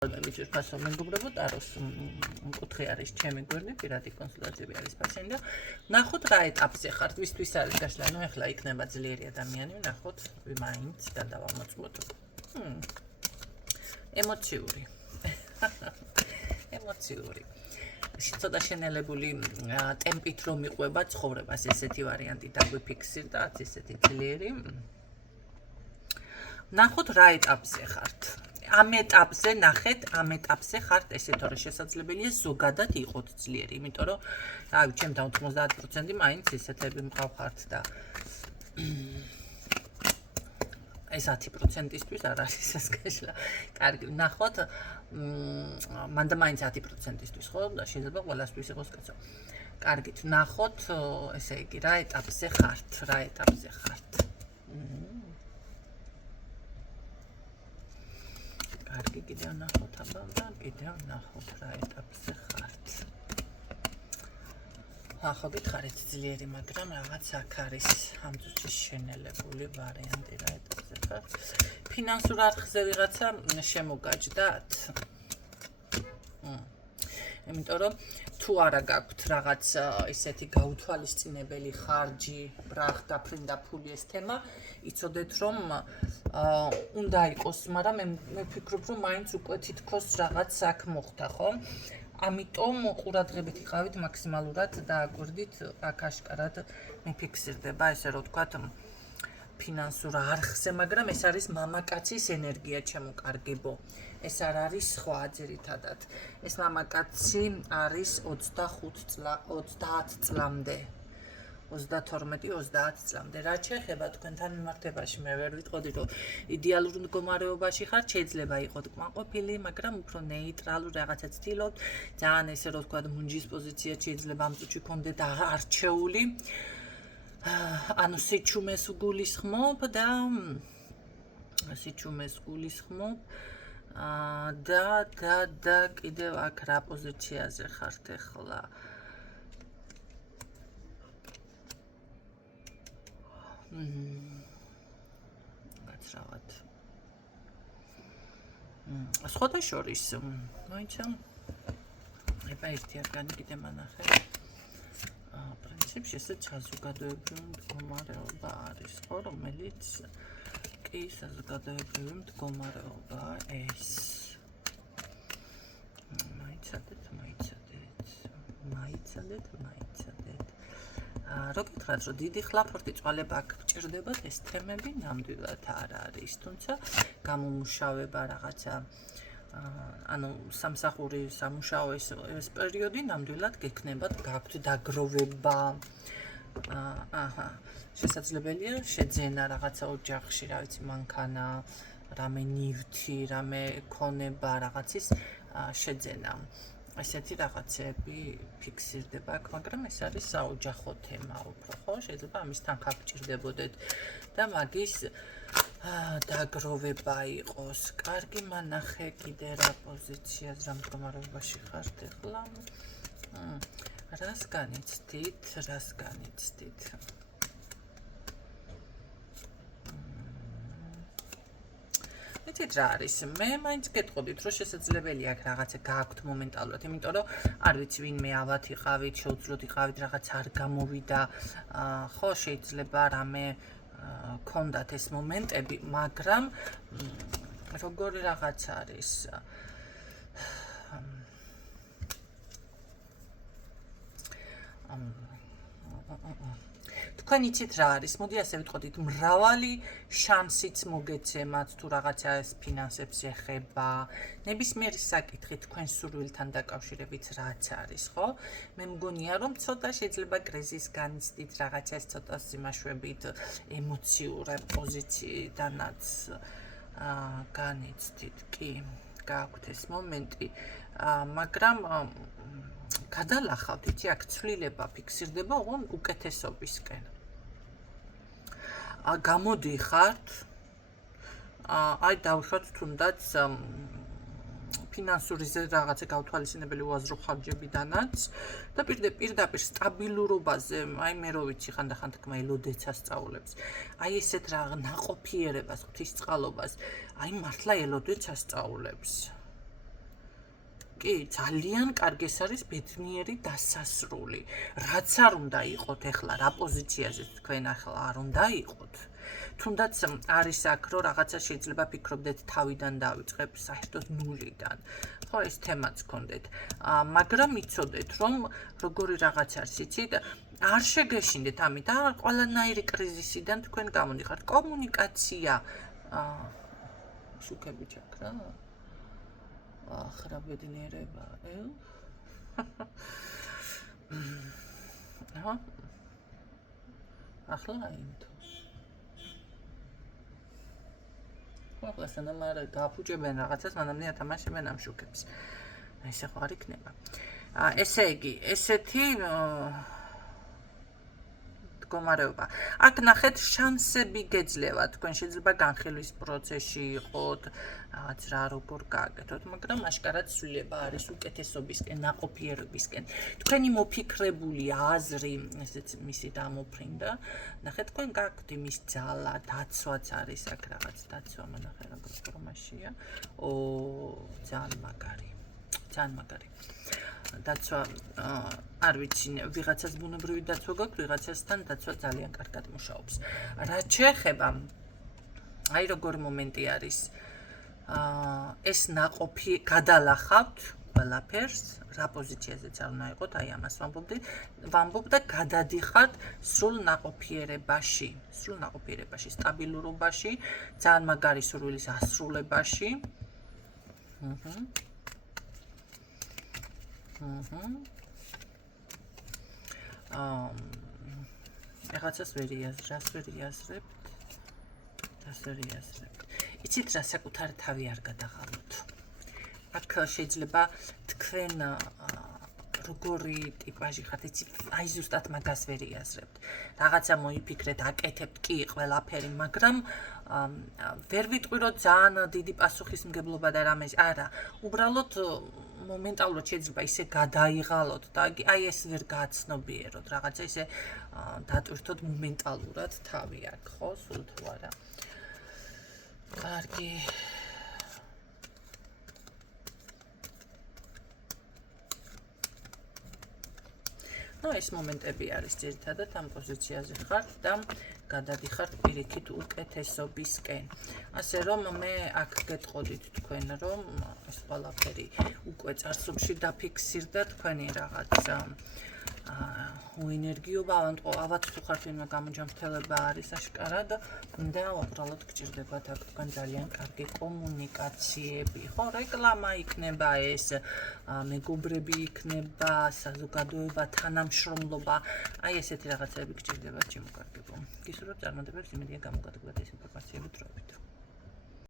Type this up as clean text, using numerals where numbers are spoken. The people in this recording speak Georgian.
Ფასო მეგობრებო, ტაროს კუთხე არის ჩემი გვერდი, პირადი კონსულტაციები არის ფასენი და ნახოთ რა ეტაპზე ხართ, ვისთვის არის გაშლა, ნუ ეხლა იქნება ძლიერი ადამიანი, ნახოთ მაინც გადავამოწმოთ. ემოციური. ემოციური. ცოტა შენელებული ტემპით რომ მიყვება ცხოვრებას, ესეთი ვარიანტი დაგვიფიქსირდა, ესეთი ძლიერი. ნახოთ რა ეტაპზე ხართ. ამ ეტაპზე ნახეთ, ამ ეტაპზე ხართ ესე თორე შესაძლებელია ზოგადად იყოთ ძლიერი, იმიტომ რომ რავი, ჩემთან 90% მაინც ესეთები მყავხართ და ეს 10%-ისთვის არ არის ეს გაშლა. კარგი, ნახოთ, მანდა მაინც 10%-ისთვის, ხო? და შეიძლება ყველასთვის იყოს კაცო. კარგით, ნახოთ, ესე იგი, რა ეტაპზე ხართ, რა ეტაპზე ხართ. კარგი, კიდევ ნახოთ აბა და კიდევ ნახოთ რა ეტაპზე ხართ. ხო გითხარით ძლიერი, მაგრამ რაღაც აქ არის ამ წუთში შენელებული ვარიანტი რა ეტაპზე ხართ. ფინანსურ არხზე ვიღაცა შემოგაჯდათ? იმიტომ რომ თუ არა გაქვთ რაღაც ისეთი გაუთვალისწინებელი ხარჯი, ბრახ, დაფრინდა ფული ეს თემა, იცოდეთ რომ უნდა იყოს, მაგრამ მე ვფიქრობ რომ მაინც უკვე თითქოს რაღაც აქ მოხდა, ხო? ამიტომ ყურადღებით იყავით მაქსიმალურად და აკვირდით აქ აშკარად მიფიქსირდება, ესე რომ ვთქვათ, ფინანსურ არხზე, მაგრამ ეს არის მამაკაცის ენერგია, ჩემო კარგებო. ეს არ არის სხვა ძირითადად. ეს მამაკაცი არის 30 წლამდე. 32-30 წლამდე. რაც შეეხება თქვენთან მიმართებაში, მე ვერ ვიტყოდი, რომ იდეალურ მდგომარეობაში ხართ, შეიძლება იყოთ კმაყოფილი, მაგრამ უფრო ნეიტრალურ რაღაცას ცდილობთ. ძალიან ესე რომ ვთქვათ, მუნჯის პოზიცია შეიძლება ამ წუთში გქონდეთ არჩეული. ანუ სიჩუმეს გულისხმობ და და კიდევ აქ რა პოზიციაზე ხართ ახლა? გაცრავად. სხვათა შორის, მოიცა? ება ერთი არგანი კიდე მანახე. პრინციპში ესე საზოგადოებრივი მდგომარეობა არის, ხო, რომელიც კი საზოგადოებრივი მდგომარეობა ეს. მაიცადეთ. რო გითხრათ, რომ დიდი ხლაფორტი წვალება აქ გჭირდებათ, ეს თემები ნამდვილად არ არის, თუმცა გამომუშავება რაღაცა ანუ სამსახური სამუშაო ეს პერიოდი ნამდვილად გექნებათ, გაქვთ დაგროვება. შესაძლებელია შეძენა რაღაცა ოჯახში, რა ვიცი, მანქანა, რამე ნივთი, რამე ქონება, რაღაცის შეძენა. ესეთი რაღაცები ფიქსირდება აქ, მაგრამ ეს არის საოჯახო თემა უფრო, ხო? შეიძლება ამის თანხა გჭირდებოდეთ და მაგის დაგროვება იყოს. კარგი, მანახე კიდე რა პოზიციაზე, რა მდგომარეობაში ხართ ახლა? რას განიცდით? იცით რა არის? მე მაინც გეტყოდით, რომ შესაძლებელია აქ რაღაცა გააქვთ მომენტალურად, იმიტომ რომ არ ვიცი ვინმე ავად იყავით, შეუძლოთ იყავით, რაღაც არ გამოვიდა, ხო, შეიძლება რამე ქონდათ ეს მომენტები, მაგრამ როგორი რაღაც არის? თქვენ იცით რა არის? მოდი ასე ვიტყოდით, მრავალი შანსიც მოგეცემათ თუ რაღაცა ეს ფინანსებს ეხება, ნებისმიერი საკითხი თქვენ სურვილთან დაკავშირებით რაც არის, ხო? მე მგონია, რომ ცოტა შეიძლება კრიზის განიცდით, რაღაცას ცოტა სიმაშვებით, ემოციურ პოზიციიდანაც განიცდით, კი, გააქვთ ეს მომენტი, მაგრამ გადალახავთ, იცი, აქ ცვლილება ფიქსირდება ოღონ უკეთესობისკენ. გამოდიხართ, აი დავუშვათ თუნდაც ფინანსური რაღაცა გაუთვალისწინებელი უაზრო ხარჯებიდანაც და პირდაპირ სტაბილურობაზე, აი მე რო ვიცი ხანდახან თქმა ელოდეცა სწავლებს. აი ესეთ რა ნაყოფიერებას, ღვთისწყალობას, აი მართლა ელოდეცა სწავლებს. კი, ძალიან კარგი არის ბედნიერი დასასრული. რაც არ უნდა იყოთ ახლა რა პოზიციაზე თქვენ ახლა არ უნდა იყოთ. თუნდაც არის აქ რომ რაღაცა შეიძლება ფიქრობდეთ თავიდან დავიწყებ საერთოდ ნულიდან. ხო ეს თემაც გქონდეთ. მაგრამ იცოდეთ რომ როგორი რაღაც არის იცით არ შეგეშინდეთ ამით და ყველანაირი კრიზისიდან თქვენ გამოდიხართ. კომუნიკაცია შუქები ჩაქრა. ახრა ბედნიერება, ახლა აინთო. ახლა სანამ არ გააფუჭებენ რაღაცას, მანამდე ათამაშებენ ამ შუქებს. ესე ხო არ იქნება. ესე იგი, ესეთი მდგომარეობა. აქ ნახეთ შანსები გეძლევა, თქვენ შეიძლება განხილვის პროცესში იყოთ, რაღაც რა როგორ გააკეთოთ, მაგრამ აშკარად ცვლილება არის უკეთესობისკენ, ნაყოფიერებისკენ. თქვენი მოფიქრებული აზრი, ესეც მისი დამოფრინდა. ნახეთ, თქვენ გაქვთ იმის ძალა, დაცვაც არის აქ რაღაც დაცვა, ნახე როგორ ფორმაშია. ძალიან მაგარი. ძალიან მაგარი. დაცვა არ ვიცი, ვიღაცას ბუნებრივი დაცვა გაქვს, ვიღაცასთან დაცვა ძალიან კარგად მუშაობს. რაც შეეხება აი როგორი მომენტი არის. ეს ნაყოფი გადალახავთ ყველაფერს, რა პოზიციაზეც არ უნდა იყოთ, აი ამას ვამბობ და გადადიხართ სრულ ნაყოფიერებაში, სტაბილურობაში, ძალიან მაგარი სურვილის ასრულებაში. Რაღაცას ვერ იაზრებთ. იცით რა საკუთარი თავი არ გადაღალოთ. აქ შეიძლება თქვენ როგორი ტიპაჟი ხართ, იცით, აი ზუსტად მაგას ვერ იაზრებთ. რაღაცა მოიფიქრეთ, აკეთებთ კი ყველაფერი, მაგრამ ვერ ვიტყვი რომ ძალიან დიდი პასუხისმგებლობა და რამე, არა, უბრალოდ მომენტალურად შეიძლება ისე გადაიღალოთ და აი ეს ვერ გააცნობიეროთ, რაღაცა ისე დატვირთოთ მომენტალურად თავი აქ, ხო, სულ თუ არა. კარგი. ეს მომენტები არის ძირითადად ამ პოზიციაზე ხართ და გადადიხართ პირიქით უკეთესობისკენ. ასე რომ მე აქ გეტყოდით თქვენ რომ ეს ყველაფერი უკვე წარსულში დაფიქსირდა თქვენი რაღაცა უენერგიობა, ავად თუ ხართ ვინმე გამოჯამრთელება არის აშკარად და უბრალოდ გჭირდებათ აქ თქვენ ძალიან კარგი კომუნიკაციები, ხო, რეკლამა იქნება ეს, მეგობრები იქნება, საზოგადოება, თანამშრომლობა, აი ესეთი რაღაცები გჭირდებათ ჩემო კარგებო. გისურვებთ წარმატებებს, იმედია გამოგადგებათ ეს ინფორმაციები დროებით.